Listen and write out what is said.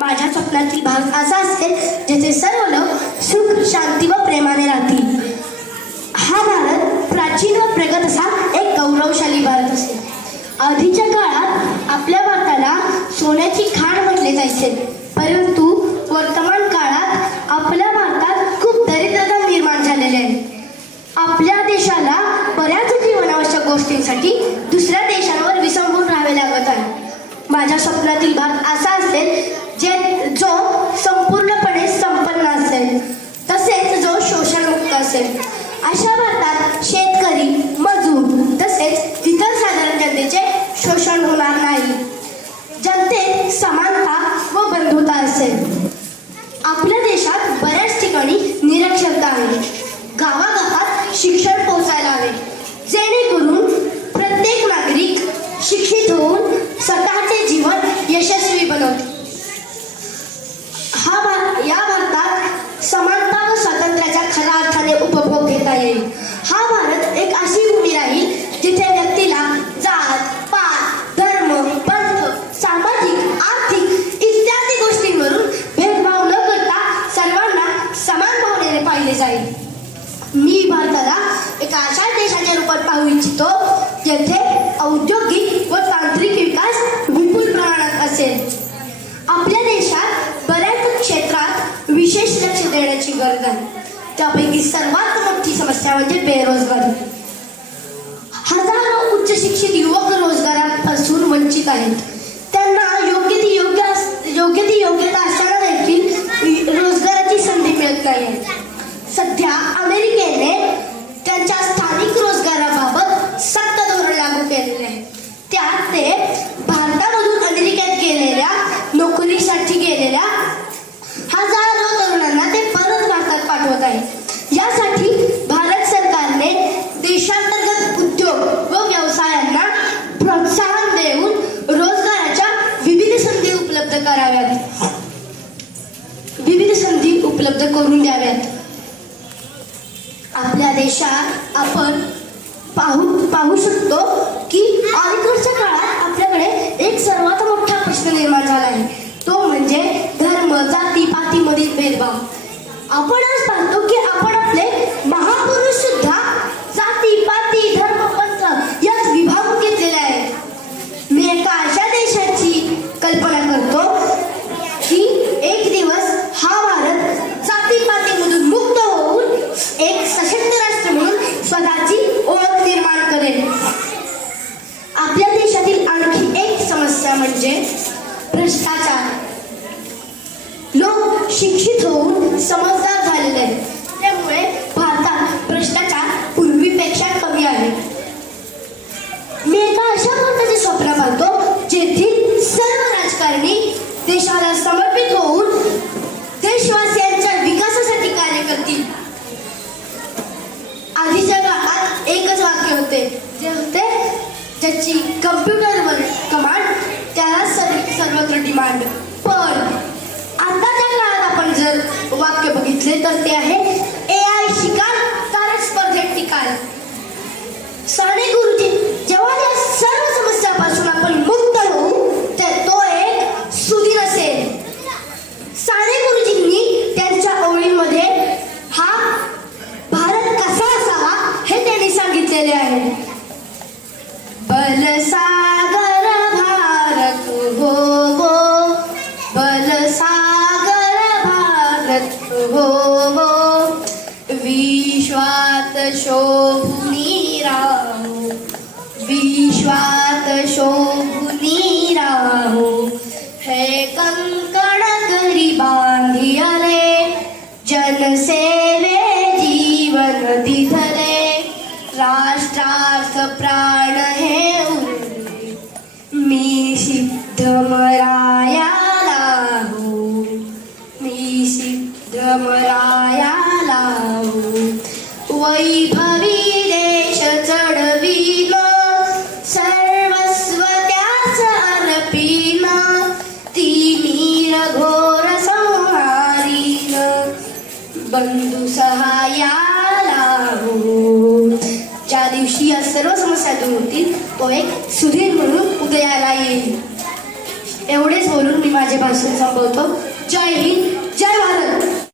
माझ्या स्वप्नातील भाग असा असेल जेथे सर्व लोक सुख शांती व प्रेमाने राहतील. हा भारत प्राचीन व प्रगत असा एक गौरवशाली भारत असेल आधीच्या काळात आपल्या भारताला सोन्याची खाण म्हटले जायचे. परंतु वर्तमान काळात आपल्या भारतात खूप दरिद्रता निर्माण झालेले आहे. आपल्या देशाला बऱ्याच जीवनावश्यक गोष्टींसाठी दुसऱ्या देशांवर विसंबून राहावे लागत आहे. माझ्या स्वप्नातील भाग असा असेल जे जो संपूर्णपणे संपन्न असेल तसेच जो शोषणमुक्त असेल. अशा भारतात औद्योगिक व तांत्रिक विकास विपुल प्रमाणात असेल. आपल्या देशात बऱ्याच क्षेत्रात विशेष लक्ष देण्याची गरज आहे. त्यापैकी सर्वात मोठी समस्या म्हणजे बेरोजगारी. हजारो उच्च शिक्षित युवक रोजगारापासून वंचित आहेत. उपलब्ध कराव्यात. विविध संधी उपलब्ध करून द्याव्यात. आपल्या देशात आपण पाहू पाहू शकतो की अलीकडच्या काळात आपल्याकडे एक सर्वात मोठा प्रश्न निर्माण झाला आहे. तो म्हणजे धर्म जाती पातीमधील भेदभाव. आपण आज पाहतो की आपण आपले महापुरुष सुद्धा जाती पाती धर्म पंथ यात विभागून घेतलेले आहेत मी एका अशा देशाची कल्पना करतो की एक दिवस हा भारत जातीपातीमधून मुक्त होऊन एक सशक्त राष्ट्र म्हणून स्वतःची ओळख निर्माण करेल आपल्या देशातील आणखी एक समस्या म्हणजे भ्रष्टाचार लोक शिक्षित होऊन समजदार झालेले आहेत. त्यामुळे भारतात भ्रष्टाचार पूर्वीपेक्षा कमी आहे. मी एका अशा भारताचे स्वप्न पाहतो जेथील सर्व राजकारणी देशाला समर्पित होऊन देशवासियांच्या विकासासाठी कार्य करतील. आधीच्या काळात एकच वाक्य होते जे होते ज्याची कम्प्युटरवर कमांड त्याला सर्वत्र डिमांड पण जर वाक्य बघितले तर ते आहे शोभुनी राहो विश्वात शोभुनी राहो. वैभवी देश चढवीन सर्वस्व त्याच अर्पीन ती मीर घोर संहारील बंधू सहायाला हो ज्या दिवशी या सर्व समस्या दूर होतील तो एक सुधीर म्हणून उदयाला येईल. एवढेच बोलून मी माझे भाषण संपवतो. जय हिंद